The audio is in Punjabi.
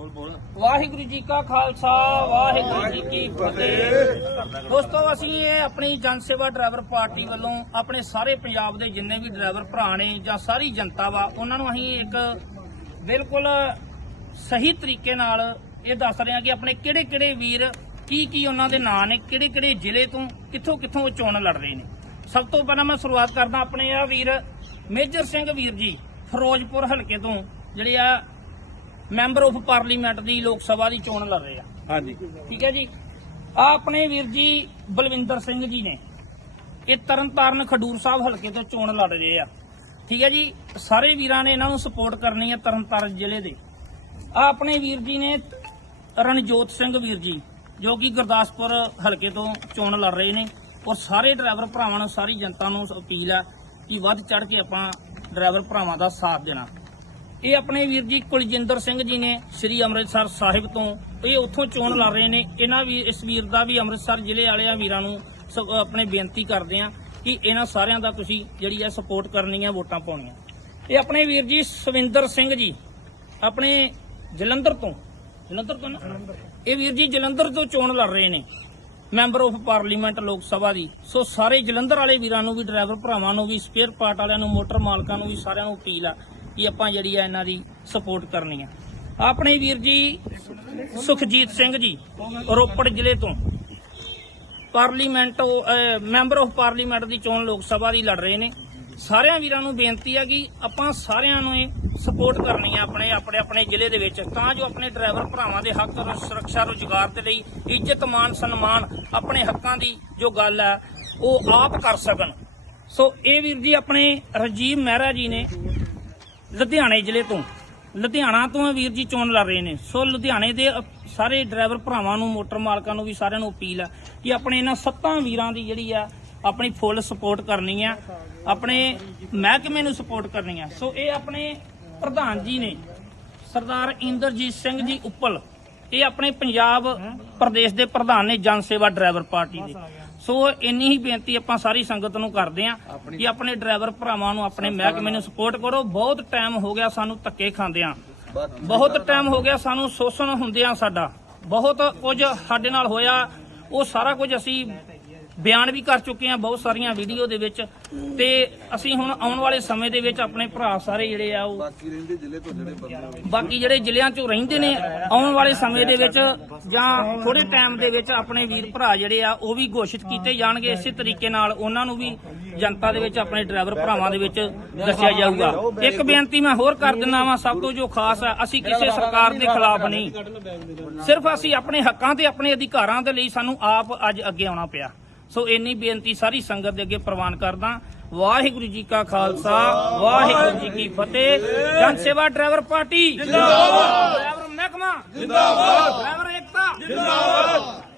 ਵਾਹਿਗੁਰੂ ਜੀ ਕਾ ਖਾਲਸਾ, ਵਾਹਿਗੁਰੂ ਜੀ ਕੀ ਫਤਿਹ। ਦੋਸਤੋ, ਅਸੀਂ ਇਹ ਆਪਣੀ ਜਨ ਸੇਵਾ ਡਰਾਈਵਰ ਪਾਰਟੀ ਵੱਲੋਂ ਆਪਣੇ ਸਾਰੇ ਪੰਜਾਬ ਦੇ ਜਿੰਨੇ ਵੀ ਡਰਾਈਵਰ ਭਰਾ ਨੇ ਜਾਂ ਸਾਰੀ ਜਨਤਾ ਵਾ, ਉਹਨਾਂ ਨੂੰ ਅਸੀਂ ਇੱਕ ਬਿਲਕੁਲ ਸਹੀ ਤਰੀਕੇ ਨਾਲ ਇਹ ਦੱਸ ਰਹੇ ਹਾਂ ਕਿ ਆਪਣੇ ਕਿਹੜੇ ਕਿਹੜੇ ਵੀਰ ਕੀ ਕੀ ਉਹਨਾਂ ਦੇ ਨਾਂ ਨੇ ਕਿਹੜੇ ਕਿਹੜੇ ਜ਼ਿਲ੍ਹੇ ਤੋਂ ਕਿੱਥੋਂ ਕਿੱਥੋਂ ਚੋਣ ਲੜ ਰਹੇ ਨੇ। ਸਭ ਤੋਂ ਪਹਿਲਾਂ ਮੈਂ ਸ਼ੁਰੂਆਤ ਕਰਦਾ ਆਪਣੇ ਆ ਵੀਰ ਮੇਜਰ ਸਿੰਘ ਵੀਰ ਜੀ, ਫਿਰੋਜ਼ਪੁਰ ਹਲਕੇ ਤੋਂ, ਜਿਹੜੇ ਆ ਮੈਂਬਰ ਆਫ ਪਾਰਲੀਮੈਂਟ ਦੀ ਲੋਕ ਸਭਾ ਦੀ ਚੋਣ ਲੜ ਰਹੇ ਆ। ਹਾਂਜੀ। ਠੀਕ ਹੈ ਜੀ? ਆ ਆਪਣੇ ਵੀਰ ਜੀ ਬਲਵਿੰਦਰ ਸਿੰਘ ਜੀ ਨੇ। ਇਹ ਤਰਨਤਾਰਨ ਖਡੂਰ ਸਾਹਿਬ ਹਲਕੇ ਤੋਂ ਚੋਣ ਲੜ ਰਹੇ ਆ। ਠੀਕ ਹੈ ਜੀ? ਸਾਰੇ ਵੀਰਾਂ ਨੇ ਇਹਨਾਂ ਨੂੰ ਸਪੋਰਟ ਕਰਨੀ ਹੈ ਤਰਨਤਾਰਨ ਜ਼ਿਲ੍ਹੇ ਦੇ। ਆ ਆਪਣੇ ਵੀਰ ਜੀ ਨੇ ਰਣਜੋਤ ਸਿੰਘ ਵੀਰ ਜੀ ਜੋ ਕਿ ਗੁਰਦਾਸਪੁਰ ਹਲਕੇ ਤੋਂ ਚੋਣ ਲੜ ਰਹੇ ਨੇ। ਔਰ ਸਾਰੇ ਡਰਾਈਵਰ ਭਰਾਵਾਂ ਨੂੰ ਸਾਰੀ ਜਨਤਾ ਨੂੰ ਅਪੀਲ ਹੈ ਕਿ ਵੱਧ ਚੜ ਕੇ ਆਪਾਂ ਡਰਾਈਵਰ ਭਰਾਵਾਂ ਦਾ ਸਾਥ ਦੇਣਾ। ਇਹ ਆਪਣੇ ਵੀਰ ਜੀ ਕੁਲਜਿੰਦਰ ਸਿੰਘ ਜੀ ਨੇ ਸ੍ਰੀ ਅੰਮ੍ਰਿਤਸਰ ਸਾਹਿਬ ਤੋਂ, ਇਹ ਉੱਥੋਂ ਚੋਣ ਲੜ ਰਹੇ ਨੇ। ਇਹਨਾਂ ਵੀ, ਇਸ ਵੀਰ ਦਾ ਵੀ ਅੰਮ੍ਰਿਤਸਰ ਜ਼ਿਲ੍ਹੇ ਵਾਲਿਆਂ ਵੀਰਾਂ ਨੂੰ ਆਪਣੇ ਬੇਨਤੀ ਕਰਦੇ ਆ ਕਿ ਇਹਨਾਂ ਸਾਰਿਆਂ ਦਾ ਤੁਸੀਂ ਜਿਹੜੀ ਹੈ ਸਪੋਰਟ ਕਰਨੀ ਹੈ ਵੋਟਾਂ ਪਾਉਣੀਆਂ। ਇਹ ਆਪਣੇ ਵੀਰ ਜੀ ਸਵਿੰਦਰ ਸਿੰਘ ਜੀ, ਆਪਣੇ ਜਲੰਧਰ ਤੋਂ। ਜਲੰਧਰ ਤੋਂ ਨਾ? ਇਹ ਵੀਰ ਜੀ ਜਲੰਧਰ ਤੋਂ ਚੋਣ ਲੜ ਰਹੇ ਨੇ। ਮੈਂਬਰ ਆਫ ਪਾਰਲੀਮੈਂਟ ਲੋਕ ਸਭਾ ਦੀ। ਸੋ ਸਾਰੇ ਜਲੰਧਰ ਵਾਲੇ ਵੀਰਾਂ ਨੂੰ ਵੀ, ਡਰਾਈਵਰ ਭਰਾਵਾਂ ਨੂੰ ਵੀ, ਸਪੇਅਰ ਪਾਰਟ ਵਾਲਿਆਂ ਨੂੰ, ਮੋਟਰ ਮਾਲਕਾਂ ਨੂੰ ਵੀ ਸਾਰਿਆਂ ਨੂੰ ਅਪੀਲ ਆ ਕਿ ਆਪਾਂ ਜਿਹੜੀ ਆ ਇਹਨਾਂ ਦੀ ਸਪੋਰਟ ਕਰਨੀ ਆ। ਆਪਣੇ ਵੀਰ ਜੀ, ਸੁਖਜੀਤ ਸਿੰਘ ਜੀ, ਰੋਪੜ ਜ਼ਿਲ੍ਹੇ ਤੋਂ। ਪਾਰਲੀਮੈਂਟ ਮੈਂਬਰ ਆਫ ਪਾਰਲੀਮੈਂਟ ਦੀ ਚੋਣ ਲੋਕ ਸਭਾ ਦੀ ਲੜ ਰਹੇ ਨੇ। ਸਾਰਿਆਂ ਵੀਰਾਂ ਨੂੰ ਬੇਨਤੀ ਆ ਕਿ ਆਪਾਂ ਸਾਰਿਆਂ ਨੂੰ ਇਹ ਸਪੋਰਟ ਕਰਨੀ ਆ ਆਪਣੇ ਆਪਣੇ ਆਪਣੇ ਜ਼ਿਲ੍ਹੇ ਦੇ ਵਿੱਚ, ਤਾਂ ਜੋ ਆਪਣੇ ਡਰਾਈਵਰ ਭਰਾਵਾਂ ਦੇ ਹੱਕ, ਸੁਰੱਖਿਆ, ਰੁਜ਼ਗਾਰ ਦੇ ਲਈ ਇੱਜ਼ਤ ਮਾਨ ਸਨਮਾਨ ਆਪਣੇ ਹੱਕਾਂ ਦੀ ਜੋ ਗੱਲ ਹੈ ਉਹ ਆਪ ਕਰ ਸਕਣ। ਸੋ ਇਹ ਵੀਰ ਜੀ, ਆਪਣੇ ਰਜੀਵ ਮਹਿਰਾ ਜੀ ਨੇ ਲੁਧਿਆਣੇ ਜ਼ਿਲ੍ਹੇ ਤੋਂ। ਲੁਧਿਆਣਾ ਤੋਂ ਵੀਰ ਜੀ, ਚੋਣ ਲੜ ਰਹੇ ਨੇ। ਸੋ ਲੁਧਿਆਣੇ ਦੇ ਸਾਰੇ ਡਰਾਈਵਰ ਭਰਾਵਾਂ ਨੂੰ, ਮੋਟਰ ਮਾਲਕਾਂ ਨੂੰ ਵੀ ਸਾਰਿਆਂ ਨੂੰ ਅਪੀਲ ਆ ਕਿ ਆਪਣੇ ਇਹਨਾਂ ਸੱਤਾਂ ਵੀਰਾਂ ਦੀ ਜਿਹੜੀ ਆ, ਆਪਣੀ ਫੁੱਲ ਸਪੋਰਟ ਕਰਨੀ ਆ। ਆਪਣੇ ਮਹਿਕਮੇ ਨੂੰ ਸਪੋਰਟ ਕਰਨੀ ਆ। ਸੋ ਇਹ ਆਪਣੇ ਪ੍ਰਧਾਨ ਜੀ ਨੇ, ਸਰਦਾਰ ਇੰਦਰਜੀਤ ਸਿੰਘ ਜੀ ਉੱਪਲ, ਇਹ ਆਪਣੇ ਪੰਜਾਬ ਪ੍ਰਦੇਸ਼ ਦੇ ਪ੍ਰਧਾਨ ਨੇ ਜਨ ਸੇਵਾ ਡਰਾਈਵਰ ਪਾਰਟੀ ਦੇ। ਸੋ ਇੰਨੀ ਹੀ ਬੇਨਤੀ ਆਪਾਂ ਸਾਰੀ ਸੰਗਤ ਨੂੰ ਕਰਦੇ ਆਂ ਕਿ ਆਪਣੇ ਡਰਾਈਵਰ ਭਰਾਵਾਂ ਨੂੰ ਆਪਣੇ ਮਹਿਕਮੇ ਨੂੰ ਸਪੋਰਟ ਕਰੋ। ਬਹੁਤ ਟਾਈਮ ਹੋ ਗਿਆ ਸਾਨੂੰ ਧੱਕੇ ਖਾਂਦਿਆਂ। ਬਹੁਤ ਟਾਈਮ ਹੋ ਗਿਆ ਸਾਨੂੰ ਸ਼ੋਸ਼ਣ ਹੁੰਦਿਆਂ ਸਾਡਾ। ਬਹੁਤ ਕੁਝ ਸਾਡੇ ਨਾਲ ਹੋਇਆ। ਉਹ ਸਾਰਾ ਕੁਝ ਅਸੀਂ ਬਿਆਨ ਵੀ ਕਰ ਚੁੱਕੇ ਹਾਂ ਬਹੁਤ ਸਾਰੀਆਂ ਵੀਡੀਓ ਦੇ ਵਿੱਚ। ਤੇ ਅਸੀਂ ਹੁਣ ਆਉਣ ਵਾਲੇ ਸਮੇਂ ਦੇ ਵਿੱਚ ਆਪਣੇ ਭਰਾ ਸਾਰੇ ਜਿਹੜੇ ਆ ਉਹ ਬਾਕੀ ਰਹਿੰਦੇ ਜ਼ਿਲ੍ਹੇ ਤੋਂ ਜਿਹੜੇ ਬੰਦੇ ਬਾਕੀ ਜਿਹੜੇ ਜ਼ਿਲ੍ਹਿਆਂ 'ਚੋਂ ਰਹਿੰਦੇ ਨੇ ਆਉਣ ਵਾਲੇ ਸਮੇਂ ਦੇ ਵਿੱਚ ਜਾਂ ਥੋੜੇ ਟਾਈਮ ਦੇ ਵਿੱਚ ਆਪਣੇ ਵੀਰ ਭਰਾ ਜਿਹੜੇ ਆ ਉਹ ਵੀ ਘੋਸ਼ਿਤ ਕੀਤੇ ਜਾਣਗੇ। ਇਸੇ ਤਰੀਕੇ ਨਾਲ ਉਹਨਾਂ ਨੂੰ ਵੀ ਜਨਤਾ ਦੇ ਵਿੱਚ ਆਪਣੇ ਡਰਾਈਵਰ ਭਰਾਵਾਂ ਦੇ ਵਿੱਚ ਦੱਸਿਆ ਜਾਊਗਾ। ਇੱਕ ਬੇਨਤੀ ਮੈਂ ਹੋਰ ਕਰ ਦਿੰਦਾ ਵਾਂ ਸਭ ਤੋਂ ਜੋ ਖਾਸ ਹੈ ਅਸੀਂ ਕਿਸੇ ਸਰਕਾਰ ਦੇ ਖਿਲਾਫ ਨਹੀਂ। ਸਿਰਫ ਅਸੀਂ ਆਪਣੇ ਹੱਕਾਂ ਤੇ ਆਪਣੇ ਅਧਿਕਾਰਾਂ ਦੇ ਲਈ ਸਾਨੂੰ ਆਪ ਅੱਜ ਅੱਗੇ ਆਉਣਾ ਪਿਆ। ਸੋ ਇੰਨੀ ਬੇਨਤੀ ਸਾਰੀ ਸੰਗਤ ਦੇ ਅੱਗੇ ਪ੍ਰਵਾਨ ਕਰਦਾ। ਵਾਹਿਗੁਰੂ ਜੀ ਕਾ ਖਾਲਸਾ, ਵਾਹਿਗੁਰੂ ਜੀ ਕੀ ਫਤਿਹ। ਜਨ ਸੇਵਾ ਡਰਾਈਵਰ ਪਾਰਟੀ, ਜਿੰਦਾਬਾਦ। ਡਰਾਈਵਰ ਮਹਿਕਮਾ, ਜਿੰਦਾਬਾਦ। ਡਰਾਈਵਰ ਏਕਤਾ, ਜਿੰਦਾਬਾਦ।